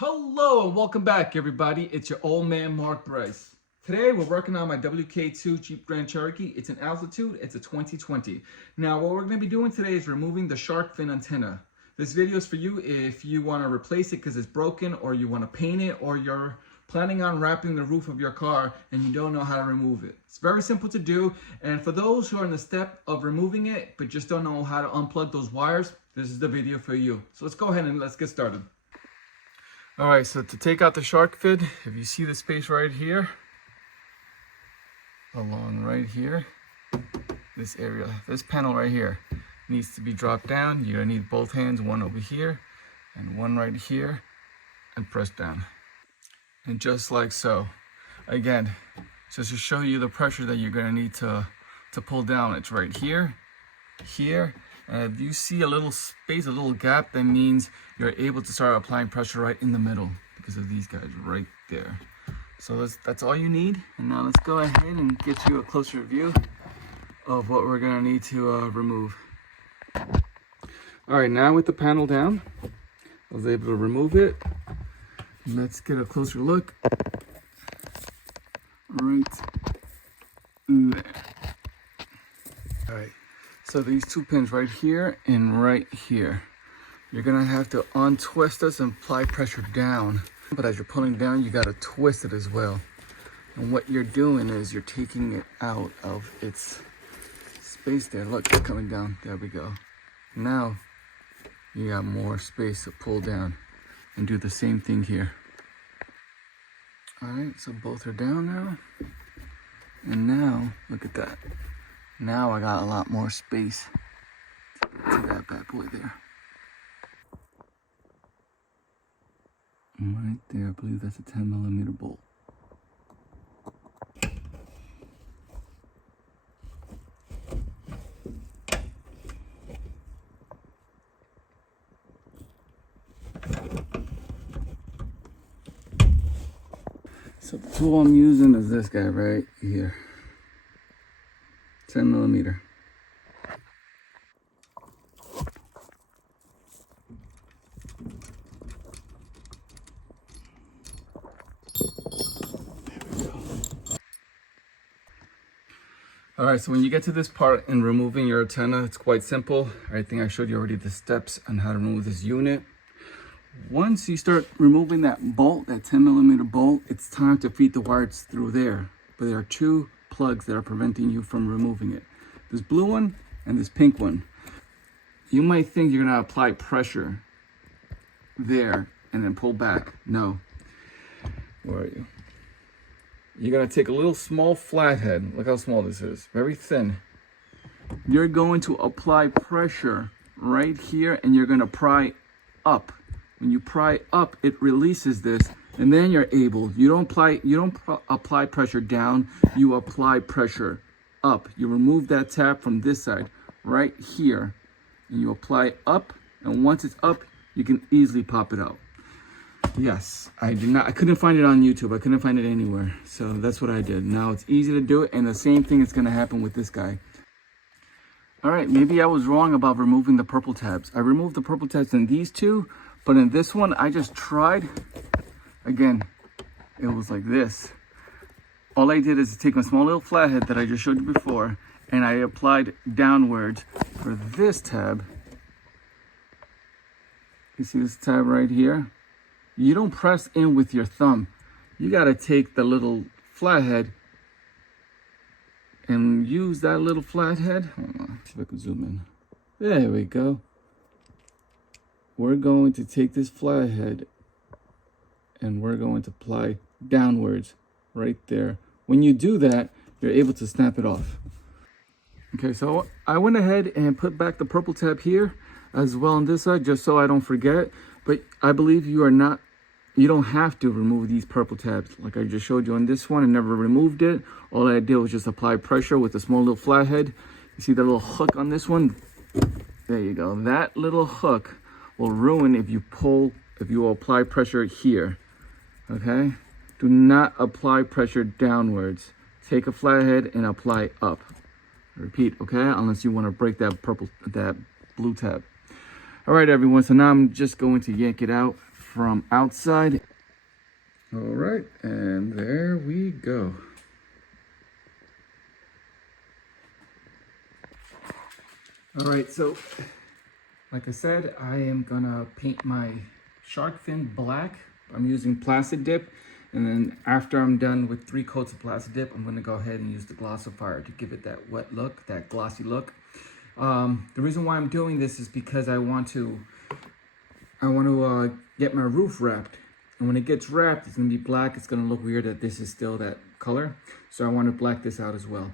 Hello and welcome back, everybody. It's your old man Mark Bryce. Today we're working on my WK2 Jeep Grand Cherokee. It's an Altitude, it's a 2020. Now what we're going to be doing today is removing the shark fin antenna. This video is for you if you want to replace it because it's broken, or you want to paint it, or you're planning on wrapping the roof of your car and you don't know how to remove it. It's very simple to do, and for those who are in the step of removing it but just don't know how to unplug those wires, this is the video for you. So let's go ahead and let's get started. All right, so to take out the shark fin, if you see the space right here, along right here, this area, this panel right here needs to be dropped down. You're gonna need both hands, one over here and one right here, and press down. And just like so. Again, just to show you the pressure that you're gonna need to pull down, it's right here, here. And if you see a little space, a little gap, that means you're able to start applying pressure right in the middle because of these guys right there. So that's all you need. And now let's go ahead and get you a closer view of what we're gonna need to remove. All right, now with the panel down, I was able to remove it. Let's get a closer look. Right there. All right. So these two pins right here and right here, you're gonna have to untwist this and apply pressure down. But as you're pulling down, you gotta twist it as well. And what you're doing is you're taking it out of its space there. Look, it's coming down. There we go. Now you got more space to pull down and do the same thing here. All right, so both are down now. And now, look at that. Now I got a lot more space to that bad boy there. Right there, I believe that's a 10mm bolt. So the tool I'm using is this guy right here. 10mm. All right, so when you get to this part in removing your antenna, it's quite simple. I think I showed you already the steps on how to remove this unit. Once you start removing that bolt, that 10mm bolt, it's time to feed the wires through there. But there are two plugs that are preventing you from removing it. This blue one and this pink one. You might think you're gonna apply pressure there and then pull back. No. Where are you? You're gonna take a little small flathead. Look how small this is, very thin. You're going to apply pressure right here and you're gonna pry up. When you pry up, it releases this, and then you're able, you don't apply pressure down, you apply pressure up. You remove that tab from this side right here and you apply up, and once it's up, you can easily pop it out. Yes, I couldn't find it on YouTube. I couldn't find it anywhere. So that's what I did. Now it's easy to do it, and the same thing is gonna happen with this guy. All right, maybe I was wrong about removing the purple tabs. I removed the purple tabs in these two, but in this one, I just tried. Again, it was like this. All I did is take my small little flathead that I just showed you before, and I applied downwards for this tab. You see this tab right here? You don't press in with your thumb. You gotta take the little flathead and use that little flathead. Hold on, see if I can zoom in. There we go. We're going to take this flathead and we're going to apply downwards right there. When you do that, you're able to snap it off. Okay, so I went ahead and put back the purple tab here as well on this side, just so I don't forget. But I believe you don't have to remove these purple tabs. Like I just showed you on this one, I never removed it. All I did was just apply pressure with a small little flathead. You see the little hook on this one? There you go. That little hook will ruin if you apply pressure here. Okay? Do not apply pressure downwards. Take a flathead and apply up. Repeat, okay? Unless you want to break that blue tab. All right, everyone. So now I'm just going to yank it out from outside. All right, and there we go. All right, so like I said, I am gonna paint my shark fin black. I'm using Plastic Dip, and then after I'm done with 3 coats of Plastic Dip, I'm gonna go ahead and use the glossifier to give it that wet look, that glossy look. The reason why I'm doing this is because I want to get my roof wrapped. And when it gets wrapped, it's gonna be black. It's gonna look weird that this is still that color. So I want to black this out as well.